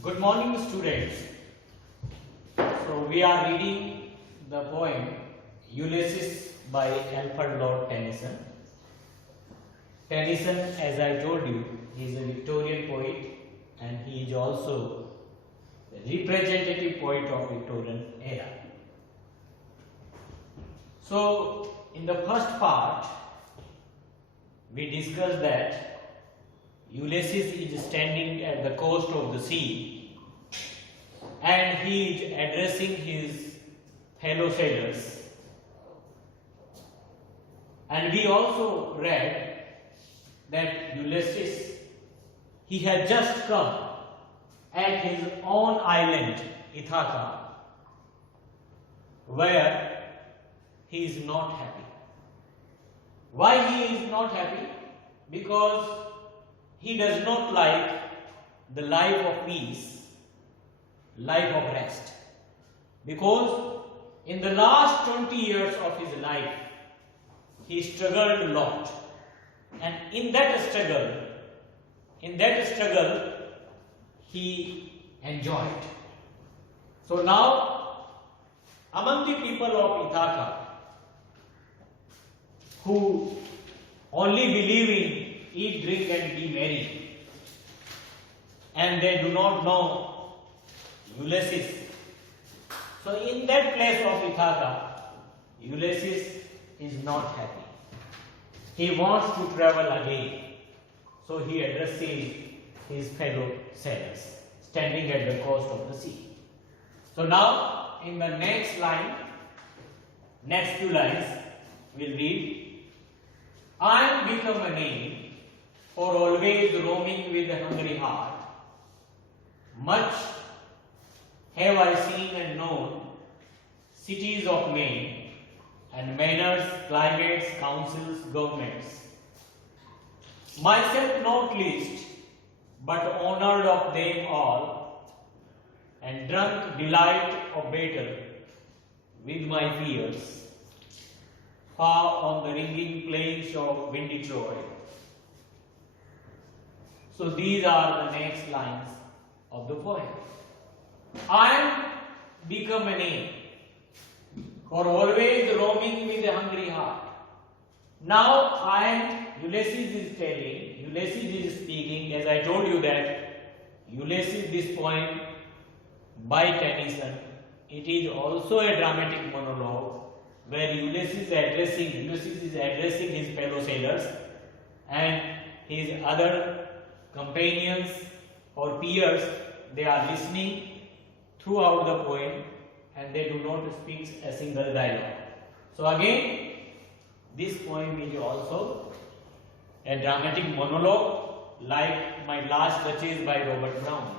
Good morning, students. So we are reading the poem Ulysses by Alfred Lord Tennyson. Tennyson, as I told you, he is a Victorian poet and he is also the representative poet of Victorian era. So in the first part, we discussed that Ulysses is standing at the coast of the sea and he is addressing his fellow sailors. And we also read that Ulysses, he had just come at his own island, Ithaca, where he is not happy. Why he is not happy? Because he does not like the life of peace, life of rest. Because in the last 20 years of his life, he struggled a lot. And in that struggle, he enjoyed. So now, among the people of Ithaca, who only believe in eat, drink and be merry, and they do not know Ulysses. So in that place of Ithaca, Ulysses is not happy. He wants to travel again. So he addresses his fellow sailors standing at the coast of the sea. So now in the next few lines, we'll read, I am become a name for always roaming with a hungry heart. Much have I seen and known, cities of men, and manners, climates, councils, governments. Myself not least, but honored of them all, and drunk delight of battle with my peers, far on the ringing plains of windy Troy. So these are the next lines of the poem. I am become a name for always roaming with a hungry heart. Now Ulysses is speaking, as I told you that Ulysses, this poem by Tennyson, it is also a dramatic monologue where Ulysses is addressing his fellow sailors and his other companions or peers. They are listening throughout the poem and they do not speak a single dialogue. So again, this poem is also a dramatic monologue like My Last Duchess by Robert Brown,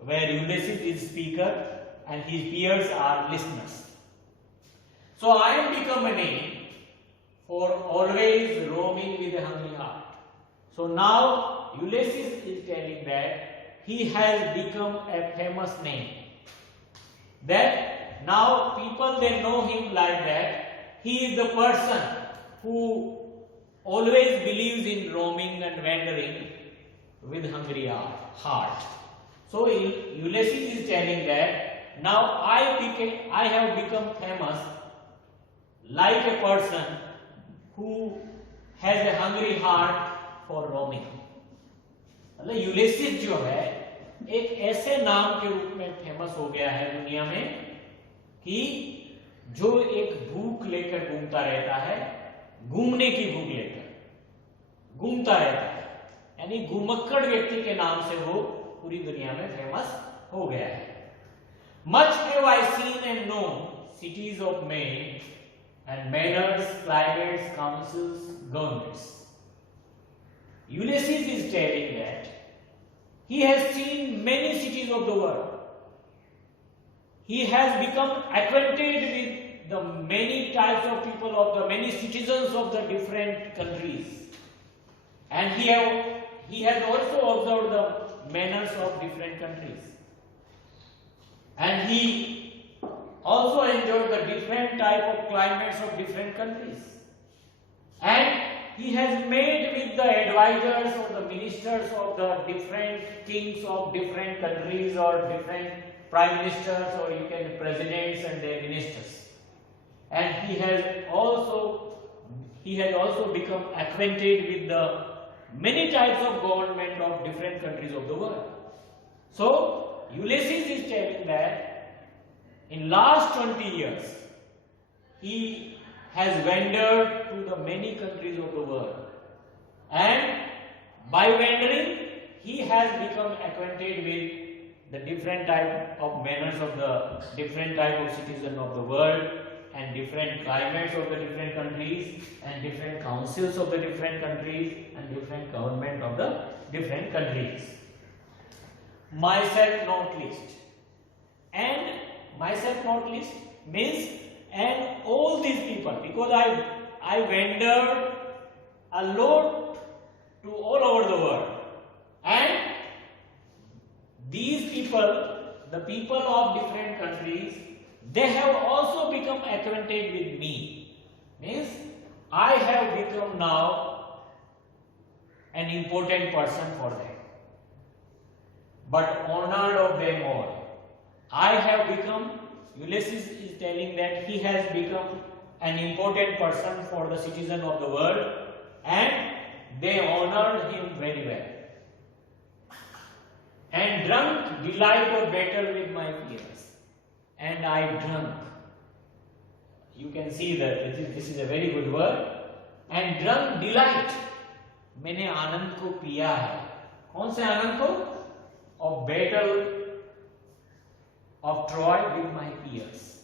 where Ulysses is speaker and his peers are listeners. So I am become a name for always roaming with a hungry heart. So now Ulysses is telling that he has become a famous name. That now people, they know him like that. He is the person who always believes in roaming and wandering with hungry heart. So Ulysses is telling that now I have become famous like a person who has a hungry heart for roaming. मतलब Ulysses जो है एक ऐसे नाम के रूप में famous हो गया है दुनिया में कि जो एक भूख लेकर घूमता रहता है, घूमने की भूख लेकर घूमता रहता है, यानी घुमक्कड़ व्यक्ति के नाम से वो पूरी दुनिया में फेमस हो गया है. Much have I seen and known cities of men and manners, climates, councils, governments. Ulysses is telling that he has seen many cities of the world. He has become acquainted with the many types of people, of the many citizens of the different countries. And he has also observed the manners of different countries. And he also enjoyed the different type of climates of different countries. And he has met with the advisors or the ministers of the different kings of different countries or different prime ministers, or you can presidents and their ministers. And he has also become acquainted with the many types of government of different countries of the world. So Ulysses is telling that in last 20 years he has wandered to the many countries of the world, and by wandering he has become acquainted with the different type of manners of the different type of citizens of the world, and different climates of the different countries, and different councils of the different countries, and different government of the different countries. Myself not least. And myself not least means, and all these people, because I wandered a lot to all over the world, and these people, the people of different countries, they have also become acquainted with me. Means I have become now an important person for them, but honored of them all. I have become, Ulysses is telling that he has become an important person for the citizen of the world, and they honored him very well. And drunk delight of battle with my peers. And I drunk. You can see that this is a very good word. And drunk delight. मैंने आनंद को पिया है. कौन से आनंद को? Of battle of Troy with my peers.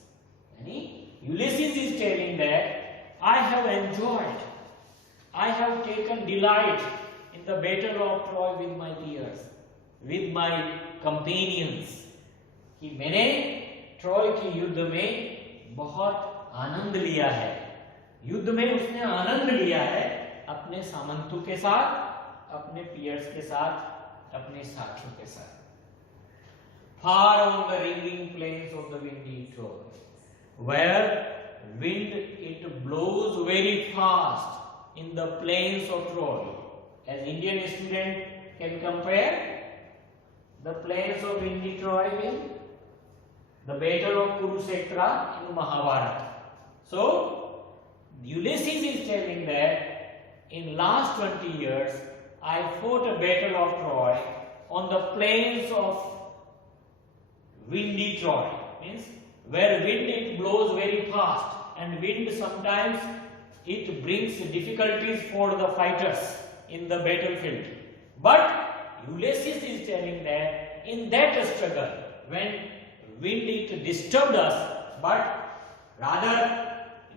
Ulysses is telling that I have enjoyed, I have taken delight in the battle of Troy with my peers, with my companions. कि मैंने Troy के युद्ध में बहुत आनंद लिया है. युद्ध में उसने आनंद लिया है अपने सामंतों के साथ, अपने पियर्स के साथ, अपने साथियों के साथ. Far on the ringing plains of the windy Troy, where wind it blows very fast in the plains of Troy. As Indian student can compare the plains of windy Troy with the battle of Kurukshetra in Mahabharata. So Ulysses is telling that in last 20 years I fought a battle of Troy on the plains of windy Troy, means where wind it blows very fast, and wind sometimes it brings difficulties for the fighters in the battlefield. But Ulysses is telling that in that struggle, when wind it disturbed us, but rather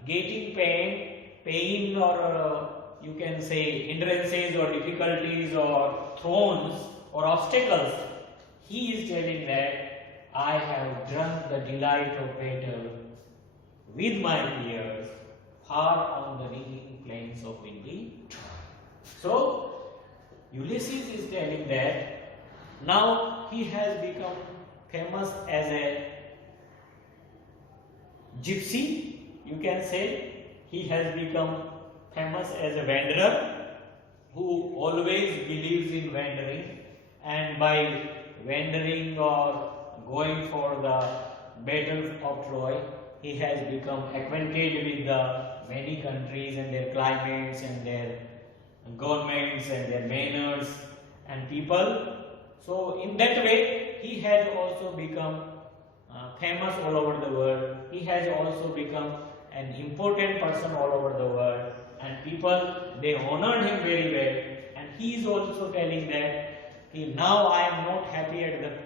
getting pain or you can say hindrances or difficulties or thorns or obstacles, he is telling that I have drunk the delight of battle with my peers far on the ringing plains of windy Troy. So Ulysses is telling that now he has become famous as a gypsy, you can say. He has become famous as a wanderer who always believes in wandering, and by wandering or going for the battle of Troy, he has become acquainted with the many countries and their climates and their governments and their manners and people. So in that way he has also become famous all over the world. He has also become an important person all over the world, and people, they honored him very well. And he is also telling that now I am not happy at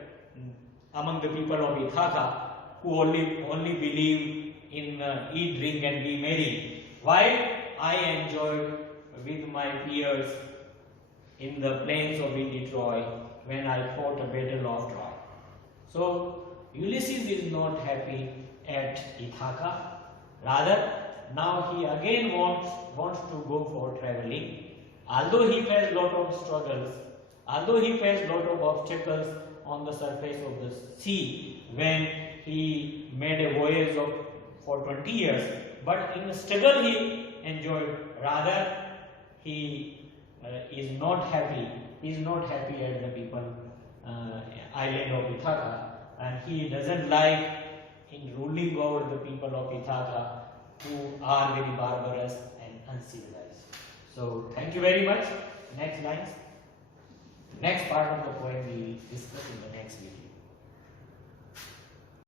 among the people of Ithaca who only believe in eat, drink and be merry, while I enjoyed with my peers in the plains of windy Troy when I fought a battle of Troy. So Ulysses is not happy at Ithaca. Rather, now he again wants to go for traveling. Although he faced lot of struggles, although he faced lot of obstacles on the surface of the sea when he made a voyage for 20 years, but in the struggle he enjoyed. Rather, he is not happy. He is not happy at the people island of Ithaca, and he doesn't like in ruling over the people of Ithaca who are very barbarous and uncivilized. So thank you very much. Next lines. Next part of the poem we will discuss in the next video.